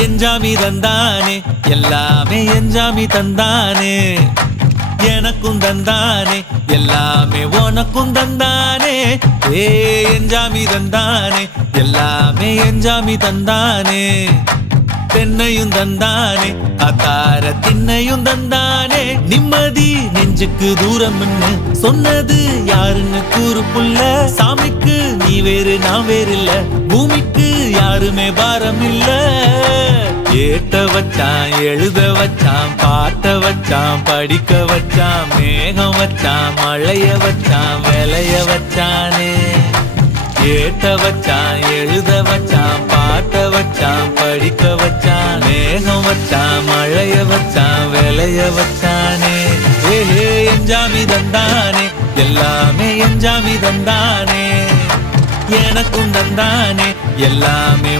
எஞ்சாமி தந்தானே எல்லாமே எஞ்சாமி தந்தானே எனக்கும் தந்தானே எல்லாமே உனக்கும் தந்தானே ஏ எஞ்சாமி தந்தானே எல்லாமே எஞ்சாமி தந்தானே தென்னையும் தந்தானே அத்தார திண்ணையும் தந்தானே நிம்மதி நெஞ்சுக்கு தூரம் சொன்னது யாருன்னு கூறு புள்ள சாமிக்கு நீ வேறு நான் வேறு இல்ல பூமிக்கு யாருமே பாரம் இல்ல ஏட்ட வச்சான் எழுத வச்சான் பாட்ட வச்சான் படிக்க வச்சான் மேகம் வச்சான் மழைய வச்சான் விளைய வச்சானே ஏட்ட வச்சான் எழுத வச்சான் பாட்ட வச்சான் படிக்க வச்சான் மேகம் வச்சான் மழைய வச்சான் விளைய வச்சானே ஏஹே எஞ்சாமி தந்தானே எல்லாமே எஞ்சாமி தந்தானே எனக்கும் தந்தானே எல்லாமே